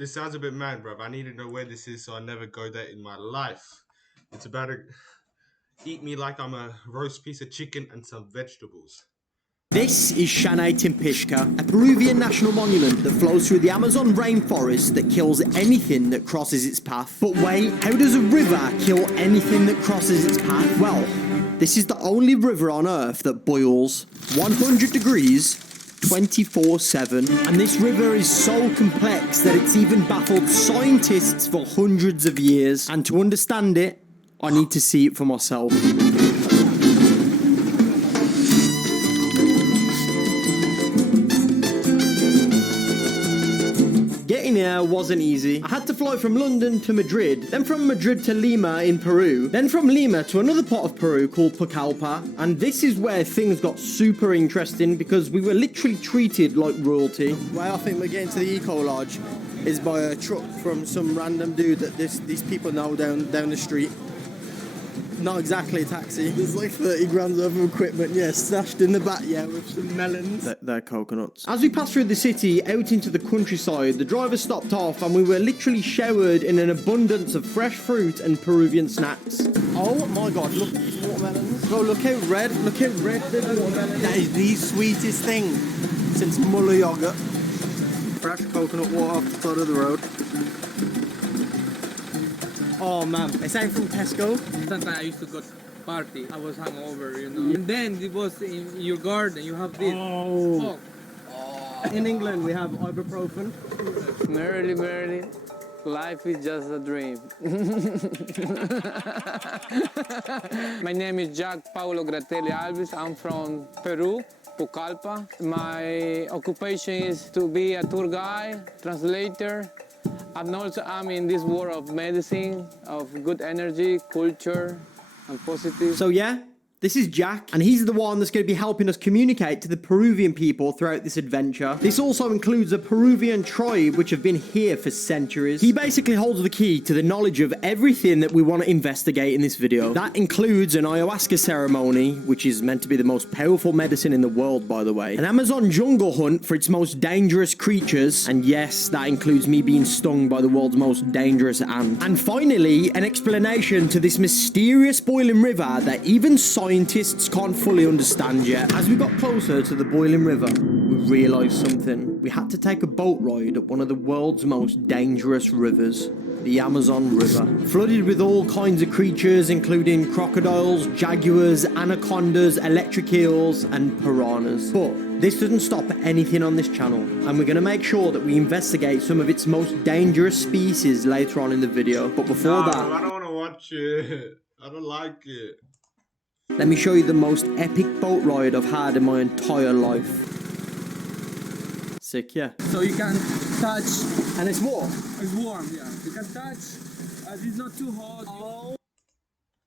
This sounds a bit mad, bruv. I need to know where this is so I never go there in my life. It's about to eat me like I'm a roast piece of chicken and some vegetables. This is Shanay Timpishka, a Peruvian national monument that flows through the Amazon rainforest that kills anything that crosses its path. But wait, how does a river kill anything that crosses its path? Well, this is the only river on Earth that boils 100 degrees 24/7, and this river is so complex that it's even baffled scientists for hundreds of years. And to understand it, I need to see it for myself. Getting here wasn't easy. I had to fly from London to Madrid, then from Madrid to Lima in Peru, then from Lima to another part of Peru called Pucallpa, and this is where things got super interesting because we were literally treated like royalty. Where I think we're getting to the Eco Lodge is by a truck from some random dude that these people know down the street. Not exactly a taxi. There's like 30 grams worth of equipment, yeah, stashed in the back, yeah, with some melons. They're coconuts. As we passed through the city out into the countryside, the driver stopped off and we were literally showered in an abundance of fresh fruit and Peruvian snacks. Oh my god, look at these watermelons. Bro, look how red the watermelon. That is the sweetest thing since Muller yogurt. Fresh coconut water off the side of the road. Oh man, it's out from Tesco. Sometimes I used to go party. I was hungover, you know. And then it was in your garden. You have this. Oh. In England, we have ibuprofen. Merrily, life is just a dream. My name is Jack Paulo Gratelli Alves. I'm from Peru, Pucallpa. My occupation is to be a tour guide, translator. I'm in this world of medicine, of good energy, culture, and positive. So yeah, this is Jack, and he's the one that's going to be helping us communicate to the Peruvian people throughout this adventure. This also includes a Peruvian tribe which have been here for centuries. He basically holds the key to the knowledge of everything that we want to investigate in this video. That includes an ayahuasca ceremony, which is meant to be the most powerful medicine in the world, by the way. An Amazon jungle hunt for its most dangerous creatures, and yes, that includes me being stung by the world's most dangerous ant. And finally, an explanation to this mysterious boiling river that even scientists can't fully understand yet. As we got closer to the boiling river, we realised something. We had to take a boat ride up one of the world's most dangerous rivers, the Amazon River. Flooded with all kinds of creatures, including crocodiles, jaguars, anacondas, electric eels, and piranhas. But this doesn't stop at anything on this channel, and we're going to make sure that we investigate some of its most dangerous species later on in the video. But before that, I don't want to watch it. I don't like it. Let me show you the most epic boat ride I've had in my entire life. Sick, yeah. So you can touch. And it's warm. It's warm, yeah. You can touch. It's not too hot.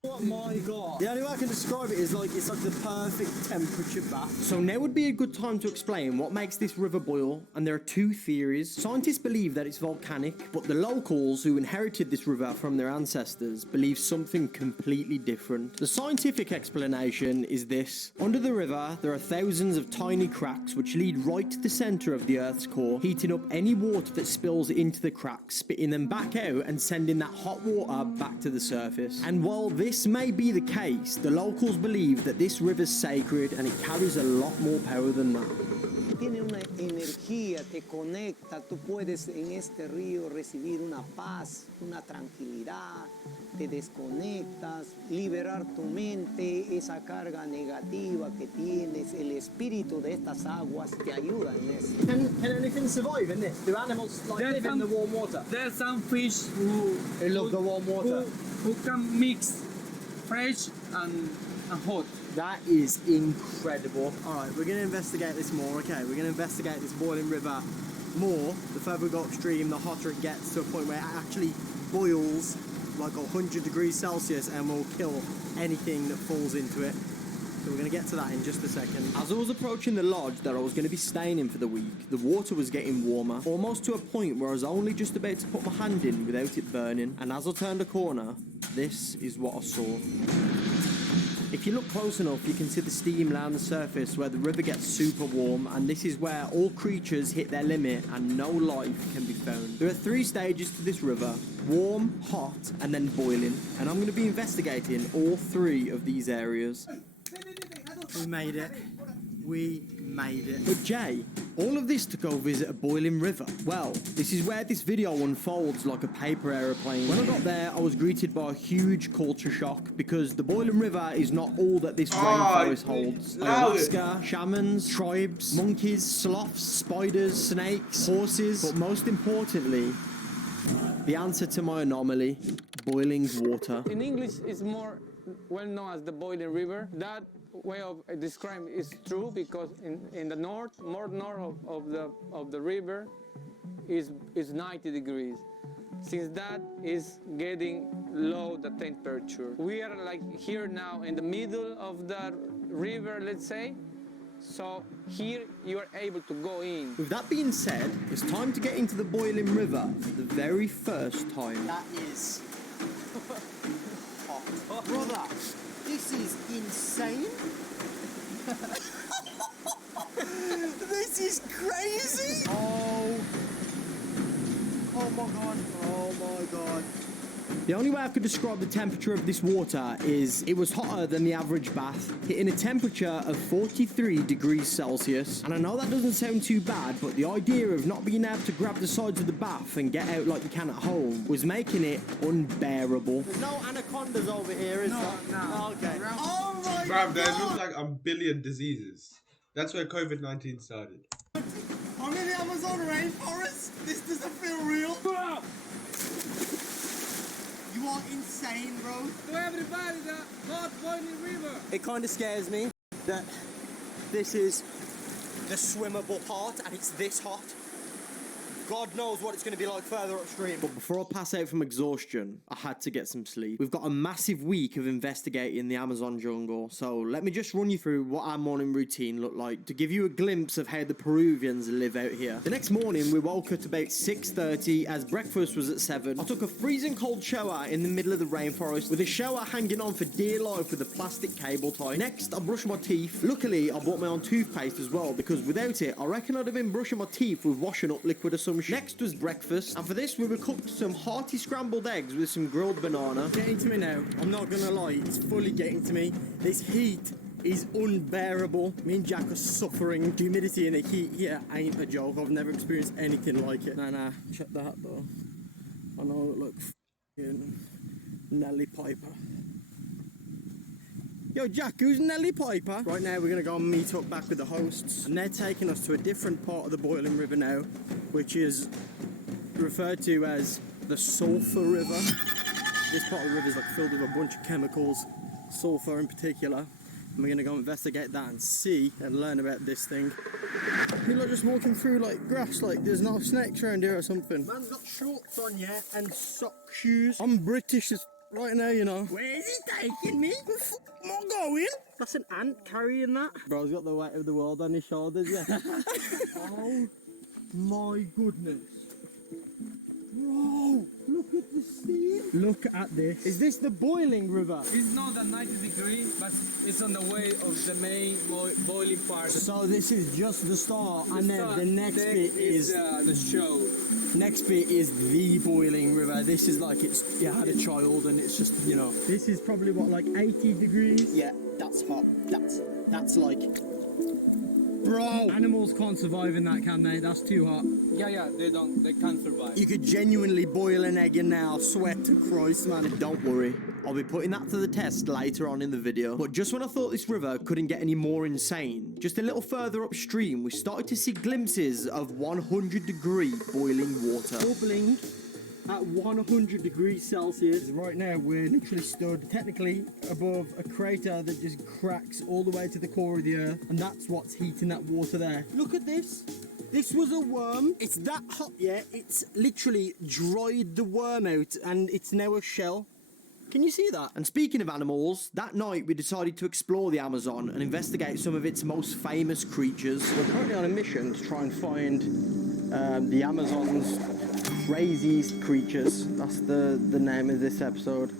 Oh my god. The only way I can describe it is like it's like the perfect temperature bath. So now would be a good time to explain what makes this river boil, and there are two theories. Scientists believe that it's volcanic, but the locals who inherited this river from their ancestors believe something completely different. The scientific explanation is this. Under the river, there are thousands of tiny cracks which lead right to the center of the Earth's core, heating up any water that spills into the cracks, spitting them back out and sending that hot water back to the surface. And while this may be the case, the locals believe that this river's sacred and it carries a lot more power than that. Tiene una energía, te conecta, tú puedes en este río recibir una paz, una tranquilidad, te desconectas, liberar tu mente, esa carga negativa que tienes, el espíritu de estas aguas te ayuda en eso. Can anything survive in this? Do animals live in the warm water? There's some fish who love the warm water. Who can mix fresh and hot. That is incredible. Alright, we're going to investigate this more, okay? We're going to investigate this boiling river more. The further we go upstream, the hotter it gets, to a point where it actually boils like 100 degrees Celsius and will kill anything that falls into it. So we're going to get to that in just a second. As I was approaching the lodge that I was going to be staying in for the week, the water was getting warmer, almost to a point where I was only just about to put my hand in without it burning. And as I turned a corner, this is what I saw. It If you look close enough, you can see the steam lay on the surface where the river gets super warm, and this is where all creatures hit their limit and no life can be found. There are 3 stages to this river: warm, hot, and then boiling. And I'm going to be investigating all 3 of these areas. We made it. We made it. But Jay, all of this to go visit a boiling river. Well, this is where this video unfolds like a paper aeroplane. When I got there, I was greeted by a huge culture shock because the boiling river is not all that this rainforest holds. Alaska, shamans, tribes, monkeys, sloths, spiders, snakes, horses, but most importantly, the answer to my anomaly: boiling water. In English, it's more well known as the boiling river. That way of describing is true because in the north, more north of the river, is 90 degrees. Since that is getting low the temperature. We are like here now in the middle of the river, let's say. So here you are able to go in. With that being said, it's time to get into the boiling river for the very first time. That is hot. Brother, this is insane. This is crazy. Oh my god. Oh my god. The only way I could describe the temperature of this water is it was hotter than the average bath, hitting a temperature of 43 degrees Celsius. And I know that doesn't sound too bad, but the idea of not being able to grab the sides of the bath and get out like you can at home was making it unbearable. There's no anacondas over here, is there? No. Okay. Oh my Bruv, there god. looks like a billion diseases. That's where COVID-19 started. I'm in the Amazon rainforest. This doesn't feel real. You are insane, bro. To everybody, the hot boiling river. It kind of scares me that this is the swimmable part and it's this hot. God knows what it's going to be like further upstream. But before I pass out from exhaustion, I had to get some sleep. We've got a massive week of investigating the Amazon jungle, so let me just run you through what our morning routine looked like to give you a glimpse of how the Peruvians live out here. The next morning, we woke up at about 6:30 as breakfast was at 7. I took a freezing cold shower in the middle of the rainforest with a shower hanging on for dear life with a plastic cable tie. Next, I brushed my teeth. Luckily, I bought my own toothpaste as well because without it, I reckon I'd have been brushing my teeth with washing up liquid or some shit. Next was breakfast, and for this we were cooked some hearty scrambled eggs with some grilled banana. Getting to me now. I'm not gonna lie, it's fully getting to me. This heat is unbearable. Me and Jack are suffering. Humidity and the heat here ain't a joke. I've never experienced anything like it. Nah, check that though. I know it looks f***ing Nelly Piper. Yo, Jack, who's Nelly Piper? Right now, we're going to go and meet up back with the hosts. And they're taking us to a different part of the boiling river now, which is referred to as the Sulphur River. This part of the river is like filled with a bunch of chemicals, sulphur in particular. And we're going to go investigate that and see and learn about this thing. You're like just walking through like grass, like there's no snakes around here or something. Man's got shorts on, yeah, and sock shoes. I'm British as right now, you know. Where is he taking me? Where the fuck am I going? That's an ant carrying that. Bro's got the weight of the world on his shoulders, yeah. Oh my goodness. Bro, look at the steam. Look at this. Is this the boiling river? It's not at 90 degrees, but it's on the way of the main boiling part. So this is just the start, and then the next bit is the show. Next bit is the boiling river. This is like you had a child and it's just, you know. This is probably what, like 80 degrees? Yeah, that's hot. That's like, bro. Animals can't survive in that, can they? That's too hot. Yeah, they can't survive. You could genuinely boil an egg in now. Sweat to Christ, man. Don't worry, I'll be putting that to the test later on in the video. But just when I thought this river couldn't get any more insane, just a little further upstream, we started to see glimpses of 100-degree boiling water. Bubbling at 100 degrees Celsius. Right now, we're literally stood technically above a crater that just cracks all the way to the core of the earth, and that's what's heating that water there. Look at this. This was a worm. It's that hot, yeah. It's literally dried the worm out, and it's now a shell. Can you see that? And speaking of animals, that night we decided to explore the Amazon and investigate some of its most famous creatures. We're currently on a mission to try and find the Amazon's craziest creatures. That's the name of this episode.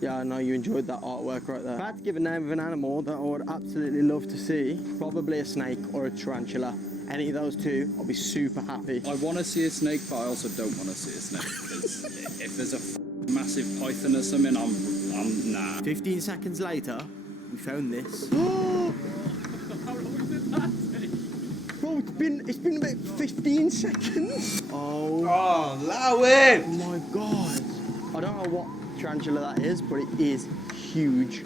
Yeah, I know you enjoyed that artwork right there. If I had to give a name of an animal that I would absolutely love to see, probably a snake or a tarantula. Any of those two, I'll be super happy. I want to see a snake, but I also don't want to see a snake. Because if there's a massive python or something, I'm nah. 15 seconds later, we found this. How long did that take? Bro, it's been about 15 seconds. Oh allow it! my god. I don't know what tarantula that is, but it is huge.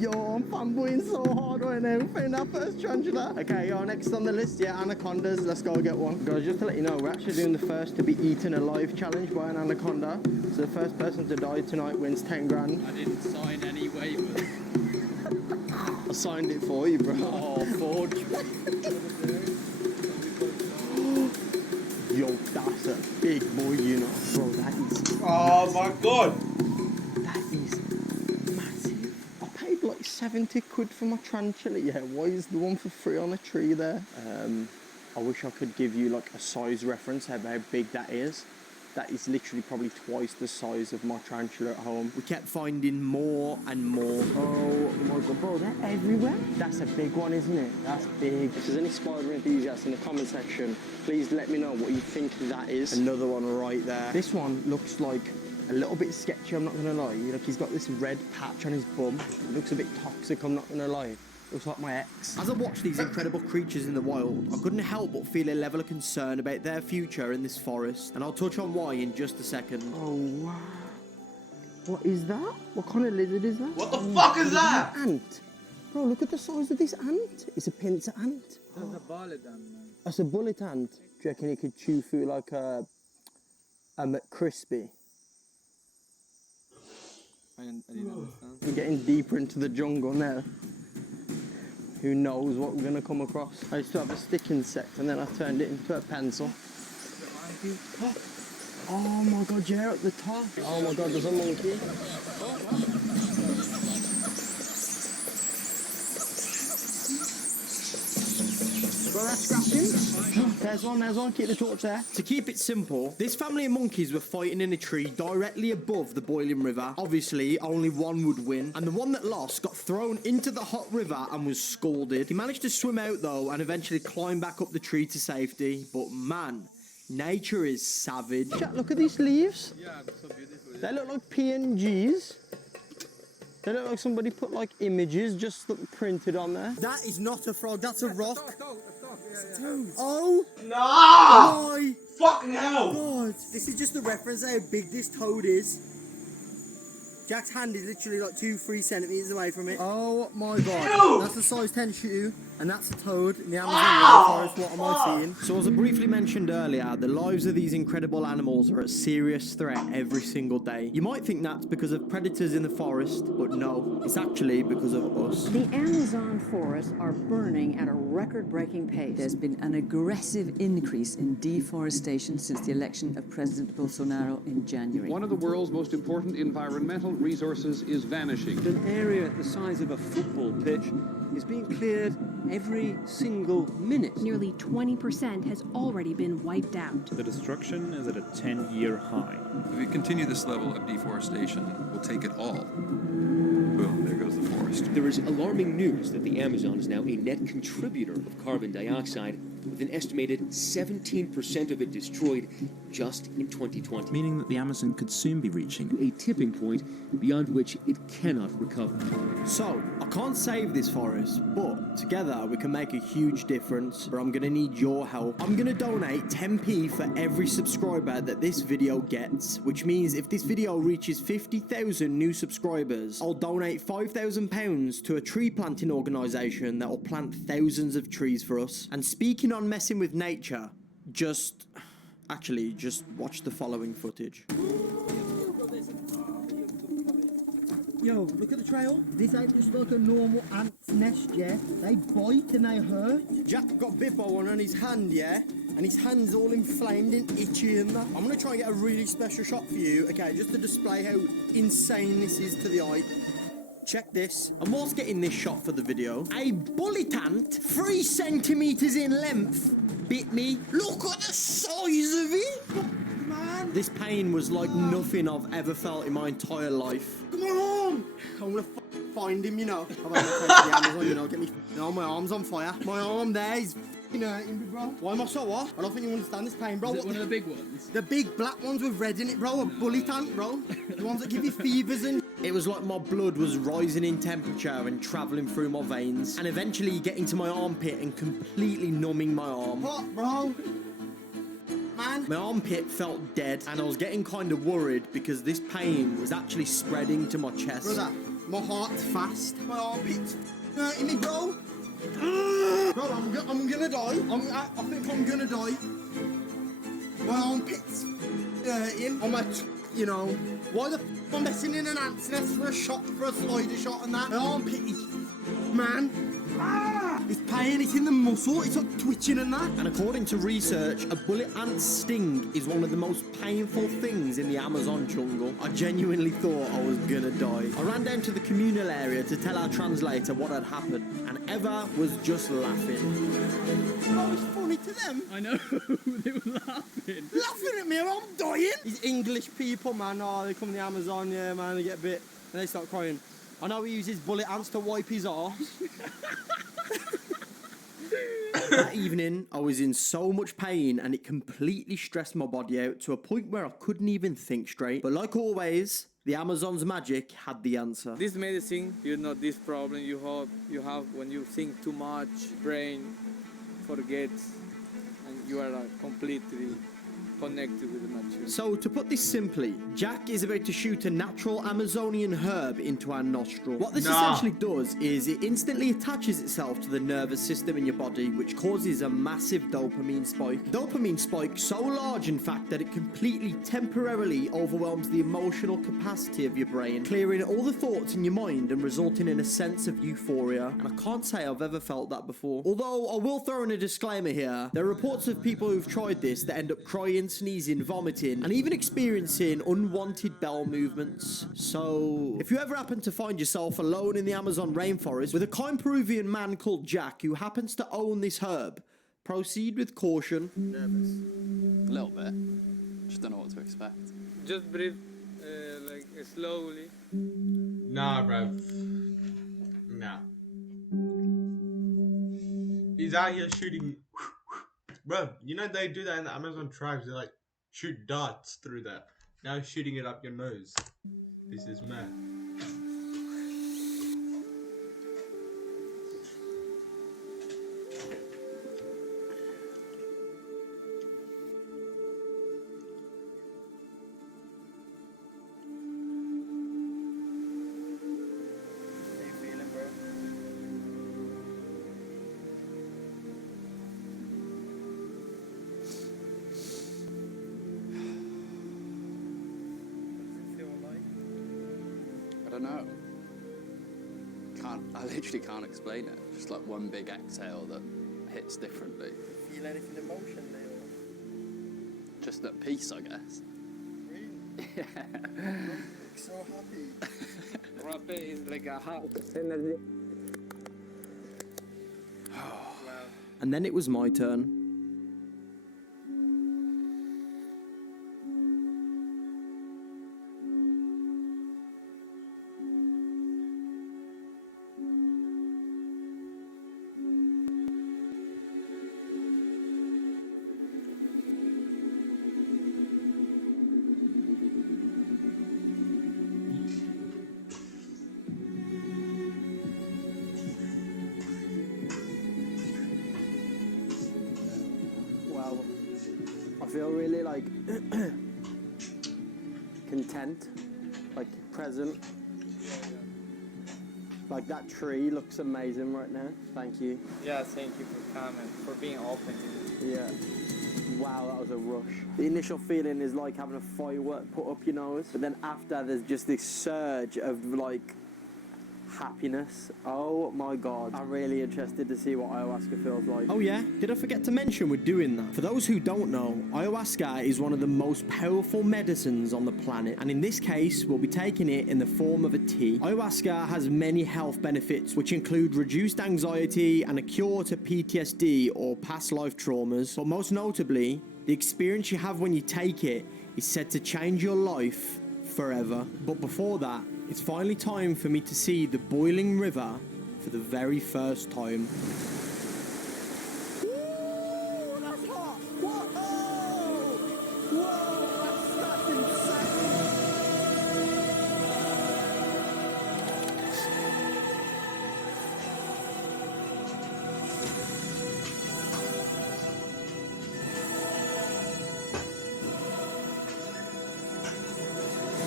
Yo, I'm fanboying so hard right now. Found our first tarantula. Okay, yo, next on the list, yeah, anacondas. Let's go get one. Guys, just to let you know, we're actually doing the first to be eaten alive challenge by an anaconda. So the first person to die tonight wins 10 grand. I didn't sign any waivers. I signed it for you, bro. Oh, forge. Yo, that's a big boy, you know. Bro, that is... Oh my god! That is massive. I paid like 70 quid for my tarantula. Yeah, why is the one for free on a tree there? I wish I could give you like a size reference of how big that is. That is literally probably twice the size of my tarantula at home. We kept finding more and more. Oh my god, bro, they're everywhere. That's a big one, isn't it? That's big. If there's any spider enthusiasts in the comment section, please let me know what you think that is. Another one right there. This one looks like a little bit sketchy, I'm not gonna lie. Like he's got this red patch on his bum. It looks a bit toxic, I'm not gonna lie. Looks like my ex. As I watched these incredible creatures in the wild, I couldn't help but feel a level of concern about their future in this forest, and I'll touch on why in just a second. Oh wow. What is that? What kind of lizard is that? What the fuck is that? An ant. Bro, look at the size of this ant. It's a pincer ant. That's a bullet ant, man. That's a bullet ant. Do you reckon it could chew through like a McCrispy? I didn't understand. We're getting deeper into the jungle now. Who knows what we're gonna come across? I used to have a stick insect and then I turned it into a pencil. Oh my god, yeah, at the top. Oh my god, there's a monkey. Bro, that's scratching. There's one, keep the torch there. To keep it simple, this family of monkeys were fighting in a tree directly above the boiling river. Obviously, only one would win, and the one that lost got thrown into the hot river and was scalded. He managed to swim out though and eventually climb back up the tree to safety, but man, nature is savage. Jack, look at these leaves. Yeah, so beautiful. They look like PNGs. They look like somebody put like images just printed on there. That is not a frog, that's a rock. Oh Nah! my Fucking hell! god! This is just a reference how big this toad is. Jack's hand is literally like 2-3 centimeters away from it. Oh my god! Ew! That's a size 10 shoe, and that's a toad in the Amazon Ow! rainforest. What am I seeing? So as I briefly mentioned earlier, the lives of these incredible animals are at serious threat every single day. You might think that's because of predators in the forest, but no, it's actually because of us. The Amazon forests are burning at a record-breaking pace. There's been an aggressive increase in deforestation since the election of President Bolsonaro in January. One of the world's most important environmental resources is vanishing. An area the size of a football pitch is being cleared every single minute. Nearly 20% has already been wiped out. The destruction is at a 10-year high. If we continue this level of deforestation, we'll take it all. Boom, there goes the forest. There is alarming news that the Amazon is now a net contributor of carbon dioxide, with an estimated 17% of it destroyed just in 2020. Meaning that the Amazon could soon be reaching A tipping point beyond which it cannot recover. So, I can't save this forest, but together we can make a huge difference, but I'm gonna need your help. I'm gonna donate 10p for every subscriber that this video gets, which means if this video reaches 50,000 new subscribers, I'll donate £5,000 to a tree planting organisation that will plant thousands of trees for us. And speaking on messing with nature, just watch the following footage. Yo, look at the trail. This ain't just like a normal ant's nest, yeah? They bite and they hurt. Jack got bit by one on his hand, yeah? And his hand's all inflamed and itchy and that. I'm gonna try and get a really special shot for you, okay, just to display how insane this is to the eye. Check this. And whilst getting this shot for the video, a bullet ant, 3 centimeters in length, bit me. Look at the size of it! Man! man. This pain was like nothing I've ever felt in my entire life. Come on! I'm gonna find him, you know. I'm gonna take to the Amazon, you know, get me. No, my arm's on fire. My arm there is hurting me, bro. Why am I so what? I don't think you understand this pain, bro. Is it one of the big ones? The big black ones with red in it, bro. A bullet ant, bro. The ones that give you fevers and. It was like my blood was rising in temperature and travelling through my veins, and eventually getting to my armpit and completely numbing my arm. What, bro? Man. My armpit felt dead, and I was getting kind of worried because this pain was actually spreading to my chest. Brother, my heart's fast. My armpit's hurting me, bro. Bro, I'm gonna die. I think I'm gonna die. My armpit's hurting. I'm you know, why the f am I messing in an ant's nest for a slider shot and that? My armpit is, man. It's pain, it's in the muscle, it's like twitching and that. And according to research, a bullet ant's sting is one of the most painful things in the Amazon jungle. I genuinely thought I was gonna die. I ran down to the communal area to tell our translator what had happened, and Eva was just laughing. Oh, it's funny to them. I know, they were laughing. Laughing at me, I'm dying. These English people, man, oh, they come to the Amazon, yeah, man, they get a bit, and they start crying. I know he uses bullet ants to wipe his arse. That evening, I was in so much pain and it completely stressed my body out to a point where I couldn't even think straight. But like always, the Amazon's magic had the answer. This medicine, you know, this problem you have when you think too much, brain forgets, and you are completely connected with the nature. So to put this simply, Jack is about to shoot a natural Amazonian herb into our nostril. What this essentially does is it instantly attaches itself to the nervous system in your body, which causes a massive dopamine spike. Dopamine spike so large, in fact, that it completely temporarily overwhelms the emotional capacity of your brain, clearing all the thoughts in your mind and resulting in a sense of euphoria. And I can't say I've ever felt that before. Although I will throw in a disclaimer here, there are reports of people who've tried this that end up crying, sneezing, vomiting, and even experiencing unwanted bowel movements. So, if you ever happen to find yourself alone in the Amazon rainforest with a kind Peruvian man called Jack who happens to own this herb, proceed with caution. Nervous. A little bit. Just don't know what to expect. Just breathe like slowly. Nah, bruv. Nah. He's out here shooting. Bro, you know they do that in the Amazon tribes. They like shoot darts through that. Now shooting it up your nose. This is mad. I don't know. I literally can't explain it. Just like one big exhale that hits differently. Feel anything emotionally? Just at peace, I guess. Really? Yeah. So happy. Rape is like a hug. Energy. And then it was my turn. I feel really like content, like present. Like that tree looks amazing right now. Thank you. Yeah, thank you for coming, for being open. Yeah. Wow, that was a rush. The initial feeling is like having a firework put up your nose, but then after there's just this surge of like happiness. Oh my god. I'm really interested to see what ayahuasca feels like. Oh yeah, did I forget to mention we're doing that? For those who don't know, ayahuasca is one of the most powerful medicines on the planet, and in this case, we'll be taking it in the form of a tea. Ayahuasca has many health benefits, which include reduced anxiety and a cure to PTSD or past life traumas, but most notably, The experience you have when you take it is said to change your life forever. But before that, it's finally time for me to see the boiling river for the very first time. Ooh, that's hot! Whoa! Whoa, that's insane!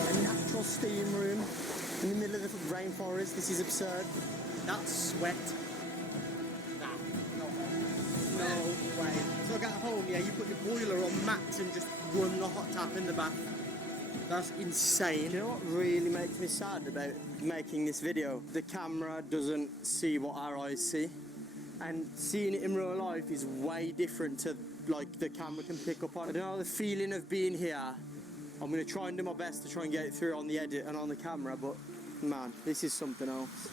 A natural steam room in the middle of the rainforest. This is absurd. That's sweat. No way. So like at home, yeah, you put your boiler on max and just run the hot tap in the bath. That's insane. Do you know what really makes me sad about making this video? The camera doesn't see what our eyes see. And seeing it in real life is way different to like the camera can pick up on. I don't know, the feeling of being here. I'm going to try and do my best to try and get it through on the edit and on the camera, but man, this is something else.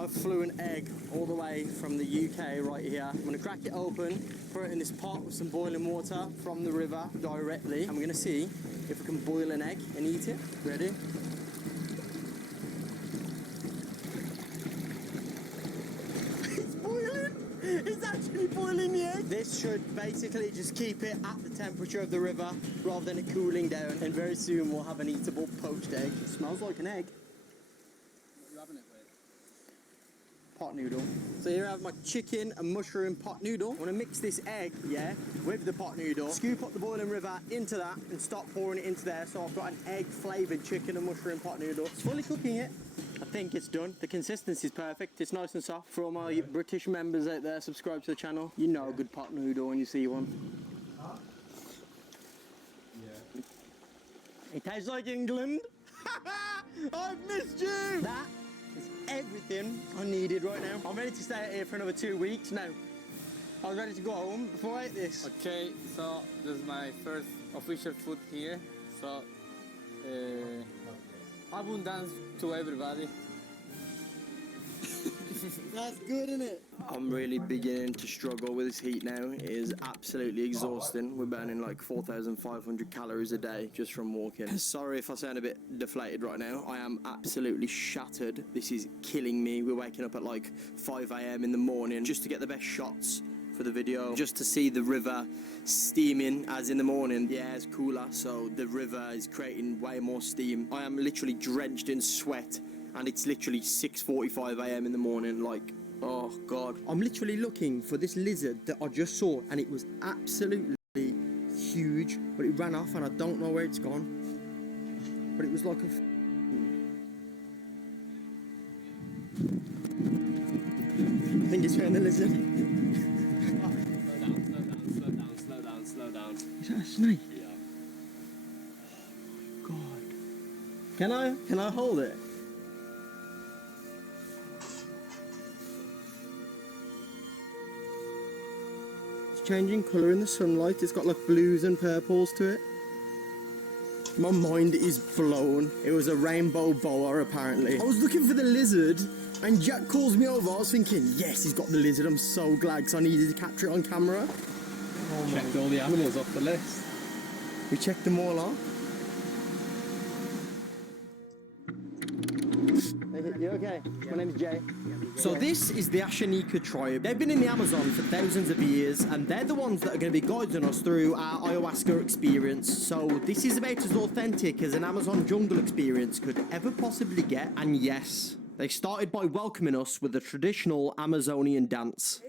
I flew an egg all the way from the UK right here. I'm going to crack it open, put it in this pot with some boiling water from the river directly. I'm going to see if we can boil an egg and eat it. Ready? It's boiling! It's actually boiling the egg! This should basically just keep it at the temperature of the river rather than it cooling down, and very soon we'll have an eatable poached egg. It smells like an egg. Pot noodle. So here I have my chicken and mushroom pot noodle. I want to mix this egg, yeah, with the pot noodle. Scoop up the boiling river into that and start pouring it into there. So I've got an egg flavoured chicken and mushroom pot noodle. It's fully cooking it. I think it's done. The consistency is perfect. It's nice and soft. For all my British members out there, subscribe to the channel. You know a good pot noodle when you see one. Yeah. It tastes like England. I've missed you. That is everything I needed right now. I'm ready to stay out here for another 2 weeks now. I was ready to go home before I ate this. Okay, so this is my first official food here. So, abundance to everybody. That's good, isn't it? I'm really beginning to struggle with this heat now. It is absolutely exhausting. We're burning like 4,500 calories a day just from walking. Sorry if I sound a bit deflated right now. I am absolutely shattered. This is killing me. We're waking up at like 5 a.m. in the morning just to get the best shots for the video, just to see the river steaming. As in the morning the air is cooler, so the river is creating way more steam. I am literally drenched in sweat and it's literally 6:45 a.m. in the morning. Like, oh god, I'm literally looking for this lizard that I just saw and it was absolutely huge, but it ran off and I don't know where it's gone, but it was like a I think it's found the lizard. Is that a snake? Yeah. Oh my god. Can I hold it? It's changing colour in the sunlight. It's got like blues and purples to it. My mind is blown. It was a rainbow boa apparently. I was looking for the lizard and Jack calls me over. I was thinking, yes, he's got the lizard. I'm so glad because I needed to capture it on camera. Checked all the animals off the list. We checked them all off. You okay? My name's Jay. So this is the Ashanika tribe. They've been in the Amazon for thousands of years and they're the ones that are going to be guiding us through our ayahuasca experience. So this is about as authentic as an Amazon jungle experience could ever possibly get. And yes, they started by welcoming us with a traditional Amazonian dance.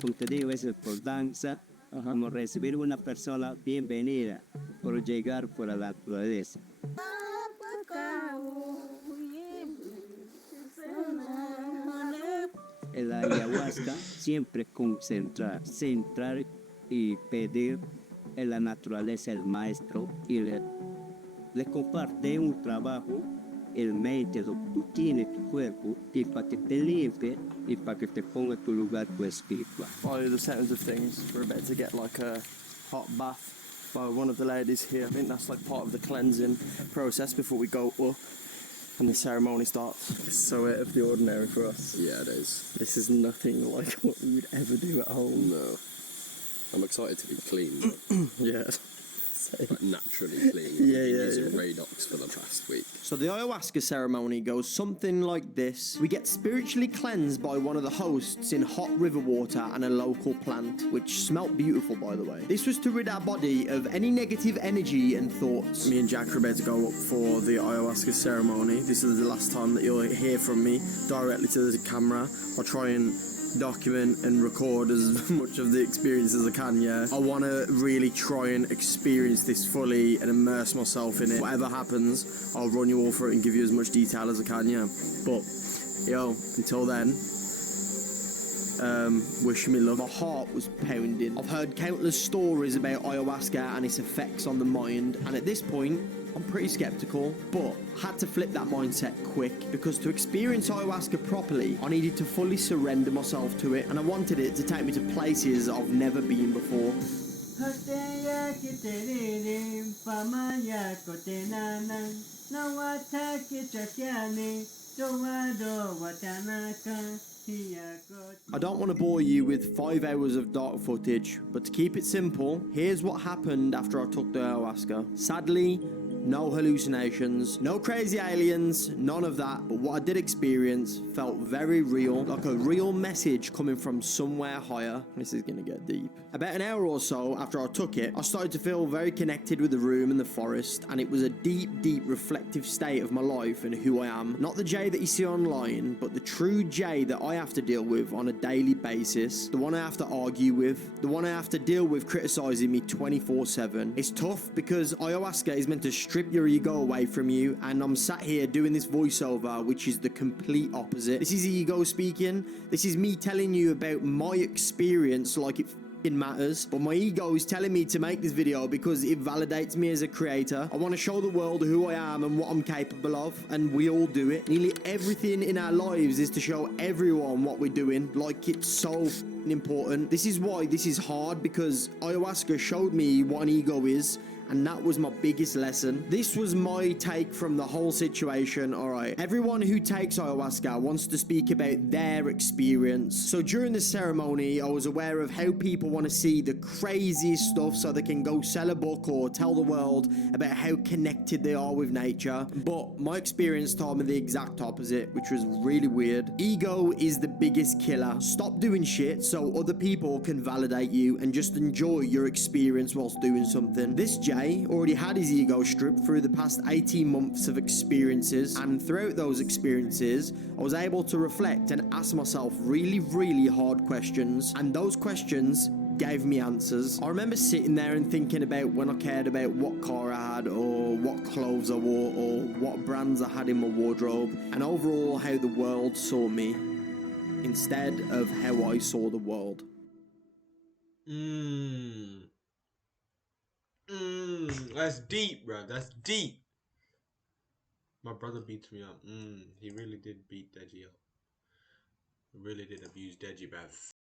Punto es por danza, como recibir una persona bienvenida por llegar por la naturaleza. El ayahuasca siempre concentrar, centrar y pedir a la naturaleza el maestro y le comparte un trabajo, el mente, lo que tú tienes, tu cuerpo, y para que te limpie y para que te ponga en tu lugar tu espiritual. By the sounds of things, we're about to get like a hot bath by one of the ladies here. I think that's like part of the cleansing process before we go up. And the ceremony starts. It's so out of the ordinary for us. Yeah, it is. This is nothing like what we would ever do at home. No. I'm excited to be clean, though. Yeah. Like naturally clean. Yeah, We've been yeah, using yeah. Radox for the past week. So the ayahuasca ceremony goes something like this. We get spiritually cleansed by one of the hosts in hot river water and a local plant, which smelt beautiful, by the way. This was to rid our body of any negative energy and thoughts. Me and Jack are about to go up for the ayahuasca ceremony. This is the last time that you'll hear from me directly to the camera. I'll try and document and record as much of the experience as I can, yeah. I want to really try and experience this fully and immerse myself in it. Whatever happens, I'll run you all through it and give you as much detail as I can, yeah. But, yo, until then, wish me luck. My heart was pounding. I've heard countless stories about ayahuasca and its effects on the mind, and at this point, I'm pretty skeptical, but had to flip that mindset quick, because to experience ayahuasca properly, I needed to fully surrender myself to it, and I wanted it to take me to places I've never been before. I don't want to bore you with 5 hours of dark footage, but to keep it simple, here's what happened after I took the ayahuasca. Sadly, no hallucinations, no crazy aliens, none of that, but what I did experience felt very real, like a real message coming from somewhere higher. This is gonna get deep. About an hour or so after I took it, I started to feel very connected with the room and the forest, and it was a deep, deep reflective state of my life and who I am. Not the Jay that you see online, but the true Jay that I have to deal with on a daily basis, the one I have to argue with, the one I have to deal with criticizing me 24/7. It's tough because ayahuasca is meant to strip your ego away from you, and I'm sat here doing this voiceover, which is the complete opposite. This is ego speaking. This is me telling you about my experience like it matters, but my ego is telling me to make this video because it validates me as a creator. I want to show the world who I am and what I'm capable of, and we all do it. Nearly everything in our lives is to show everyone what we're doing, like it's so important. This is why this is hard, because ayahuasca showed me what an ego is, and that was my biggest lesson. This was my take from the whole situation. All right, everyone who takes ayahuasca wants to speak about their experience. So during the ceremony, I was aware of how people want to see the craziest stuff so they can go sell a book or tell the world about how connected they are with nature. But my experience told me the exact opposite, which was really weird. Ego is the biggest killer. Stop doing shit so other people can validate you and just enjoy your experience whilst doing something. This Jay already had his ego stripped through the past 18 months of experiences, and throughout those experiences I was able to reflect and ask myself really, really hard questions, and those questions gave me answers. I remember sitting there and thinking about when I cared about what car I had, or what clothes I wore, or what brands I had in my wardrobe, and overall how the world saw me instead of how I saw the world. That's deep, bro. That's deep. My brother beats me up. He really did beat Deji up. He really did abuse Deji, bruv.